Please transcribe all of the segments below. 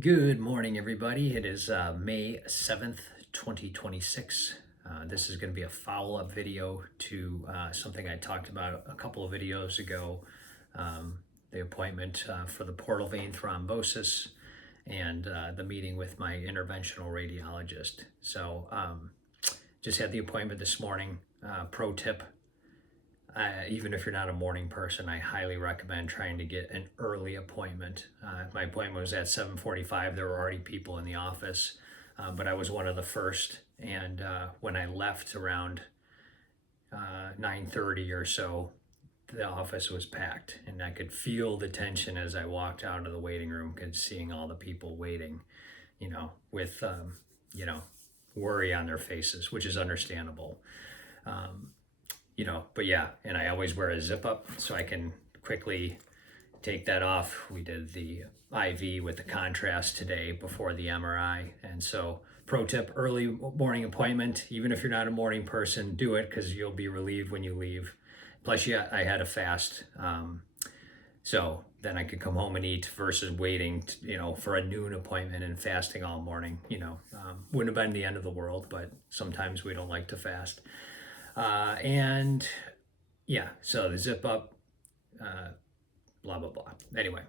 Good morning, everybody. It is May 7th, 2026. This is going to be a follow-up video to something I talked about a couple of videos ago, the appointment for the portal vein thrombosis and the meeting with my interventional radiologist. So just had the appointment this morning. Pro tip, even if you're not a morning person, I highly recommend trying to get an early appointment. My appointment was at 7:45. There were already people in the office, but I was one of the first. And when I left around 9:30 or so, the office was packed, and I could feel the tension as I walked out of the waiting room, seeing all the people waiting, with worry on their faces, which is understandable. But yeah, and I always wear a zip up so I can quickly take that off. We did the IV with the contrast today before the MRI. And so pro tip, early morning appointment, even if you're not a morning person, do it because you'll be relieved when you leave. Plus, yeah, I had a fast. So then I could come home and eat versus waiting, for a noon appointment and fasting all morning. Wouldn't have been the end of the world, but sometimes we don't like to fast. And yeah, so the zip up, blah, blah, blah. Anyway,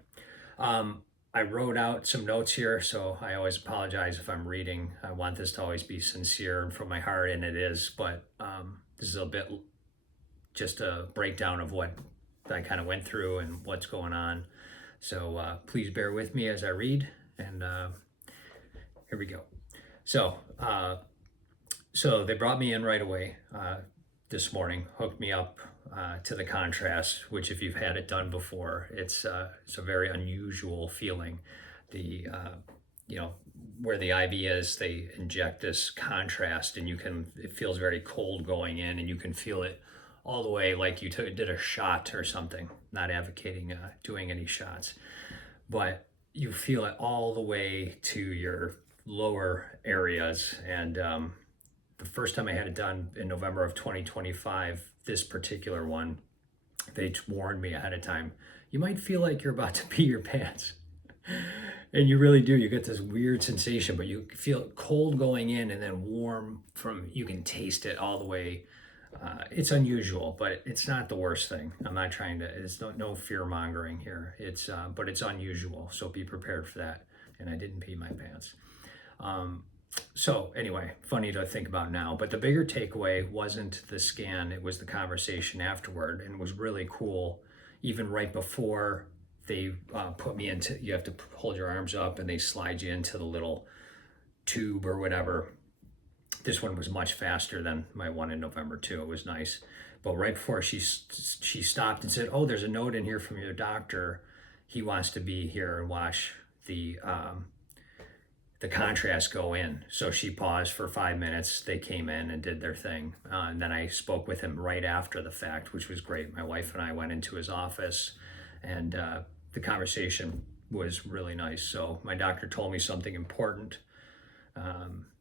I wrote out some notes here, so I always apologize if I'm reading. I want this to always be sincere and from my heart, and it is, but this is a bit just a breakdown of what I kind of went through and what's going on. So please bear with me as I read, and here we go. So they brought me in right away this morning, hooked me up to the contrast, which if you've had it done before, it's a very unusual feeling. Where the IV is, they inject this contrast, and it feels very cold going in, and you can feel it all the way like you did a shot or something. Not advocating doing any shots, but you feel it all the way to your lower areas. And the first time I had it done in November of 2025, this particular one, they warned me ahead of time, you might feel like you're about to pee your pants. And you really do. You get this weird sensation, but you feel cold going in and then warm you can taste it all the way. It's unusual, but it's not the worst thing. I'm not trying to, it's no fear mongering here. But it's unusual. So be prepared for that. And I didn't pee my pants. So anyway, funny to think about now, but the bigger takeaway wasn't the scan, it was the conversation afterward, and it was really cool. Even right before they put me into, you have to hold your arms up and they slide you into the little tube or whatever. This one was much faster than my one in November too. It was nice. But right before she stopped and said, "Oh, there's a note in here from your doctor. He wants to be here and watch the contrast go in." So she paused for 5 minutes. They came in and did their thing. And then I spoke with him right after the fact, which was great. My wife and I went into his office, and the conversation was really nice. So my doctor told me something important.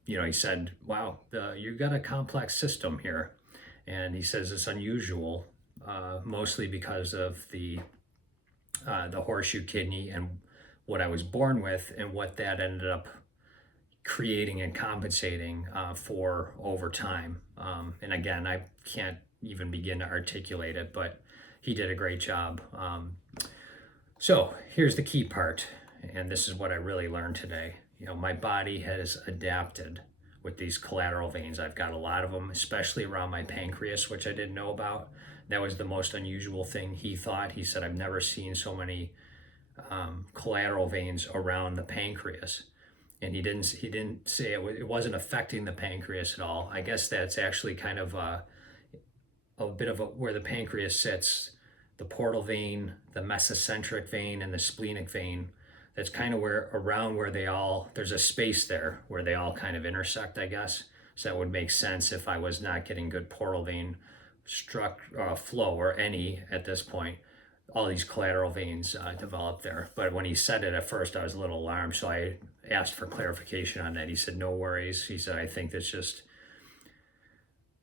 He said, "Wow, you've got a complex system here." And he says it's unusual, mostly because of the horseshoe kidney and what I was born with and what that ended up creating and compensating for over time. And again, I can't even begin to articulate it, but he did a great job. So here's the key part, and this is what I really learned today. My body has adapted with these collateral veins. I've got a lot of them, especially around my pancreas, which I didn't know about. That was the most unusual thing he thought. He said, "I've never seen so many collateral veins around the pancreas." And he didn't say it wasn't affecting the pancreas at all. I guess that's actually kind of a bit of where the pancreas sits, the portal vein, the mesocentric vein, and the splenic vein. That's kind of there's a space there where they all kind of intersect, I guess. So that would make sense if I was not getting good portal vein flow or any at this point. All these collateral veins developed there. But when he said it at first, I was a little alarmed. So I asked for clarification on that. He said, "No worries." He said, "I think that's just,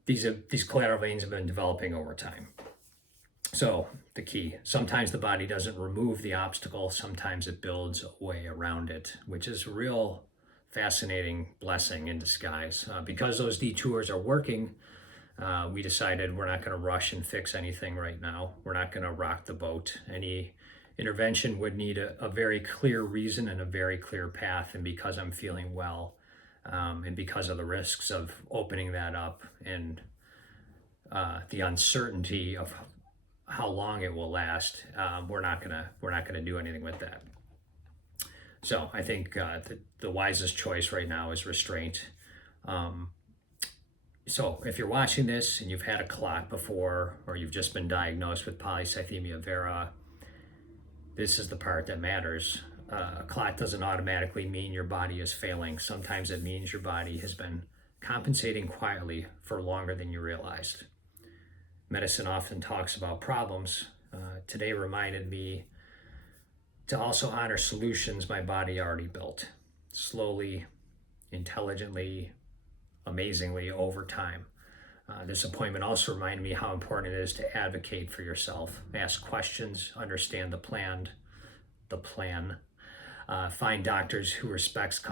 these collateral veins have been developing over time." So the key, sometimes the body doesn't remove the obstacle, sometimes it builds a way around it, which is a real fascinating blessing in disguise. Because those detours are working, we decided we're not going to rush and fix anything right now. We're not going to rock the boat. Any intervention would need a very clear reason and a very clear path. And because I'm feeling well, and because of the risks of opening that up and the uncertainty of how long it will last, we're not gonna do anything with that. So I think the wisest choice right now is restraint. So if you're watching this and you've had a clot before, or you've just been diagnosed with polycythemia vera, this is the part that matters. A clot doesn't automatically mean your body is failing. Sometimes it means your body has been compensating quietly for longer than you realized. Medicine often talks about problems. Today reminded me to also honor solutions my body already built, slowly, intelligently, amazingly over time. This appointment also reminded me how important it is to advocate for yourself, ask questions, understand the plan, find doctors who respect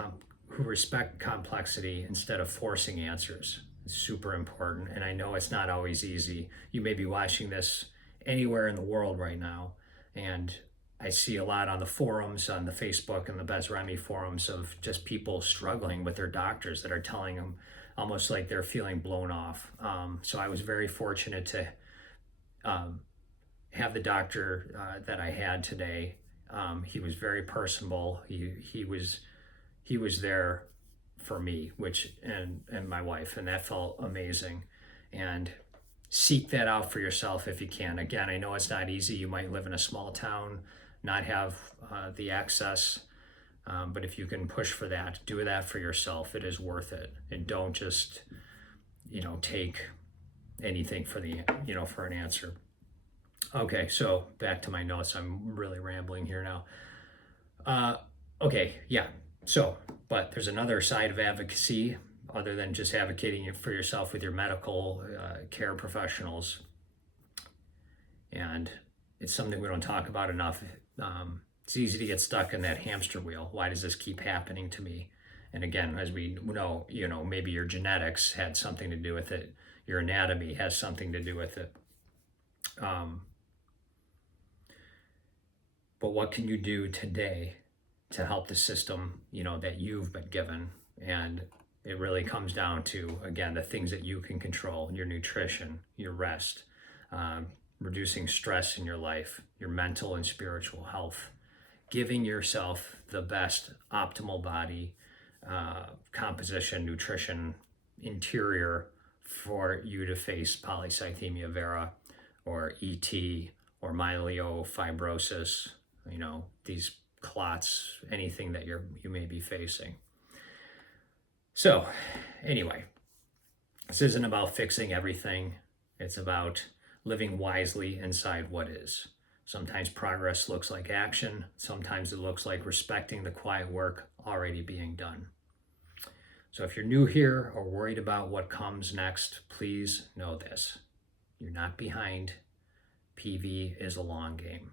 complexity instead of forcing answers. It's super important, and I know it's not always easy. You may be watching this anywhere in the world right now, and I see a lot on the forums, on the Facebook and the Best Remy forums, of just people struggling with their doctors that are telling them almost like they're feeling blown off. So I was very fortunate to have the doctor that I had today. He was very personable. He was there for me, and my wife, and that felt amazing. And seek that out for yourself if you can. Again, I know it's not easy. You might live in a small town, not have the access, but if you can push for that, do that for yourself. It is worth it, and don't just take anything for for an answer. Okay, so back to my notes. I'm really rambling here now. Okay, yeah. So, but there's another side of advocacy other than just advocating for yourself with your medical care professionals. And it's something we don't talk about enough. It's easy to get stuck in that hamster wheel. Why does this keep happening to me? And again, as we know, maybe your genetics had something to do with it. Your anatomy has something to do with it. But what can you do today to help the system, that you've been given? And it really comes down to, again, the things that you can control: your nutrition, your rest, reducing stress in your life, your mental and spiritual health, giving yourself the best optimal body composition, nutrition, interior for you to face polycythemia vera or ET or myelofibrosis, these clots, anything that you may be facing. So anyway, this isn't about fixing everything. It's about living wisely inside what is. Sometimes progress looks like action. Sometimes it looks like respecting the quiet work already being done. So if you're new here or worried about what comes next, please know this: you're not behind. PV is a long game,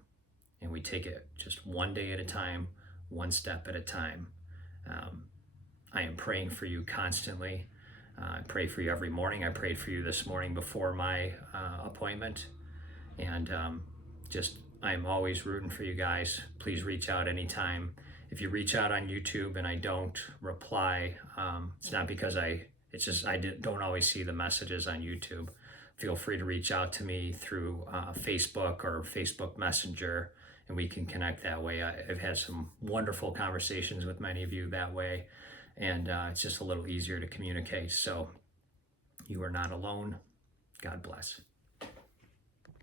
and we take it just one day at a time, one step at a time. I am praying for you constantly. I pray for you every morning. I prayed for you this morning before my appointment. And I'm always rooting for you guys. Please reach out anytime. If you reach out on YouTube and I don't reply, it's not because don't always see the messages on YouTube. Feel free to reach out to me through Facebook or Facebook Messenger, and we can connect that way. I've had some wonderful conversations with many of you that way, and it's just a little easier to communicate. So you are not alone. God bless.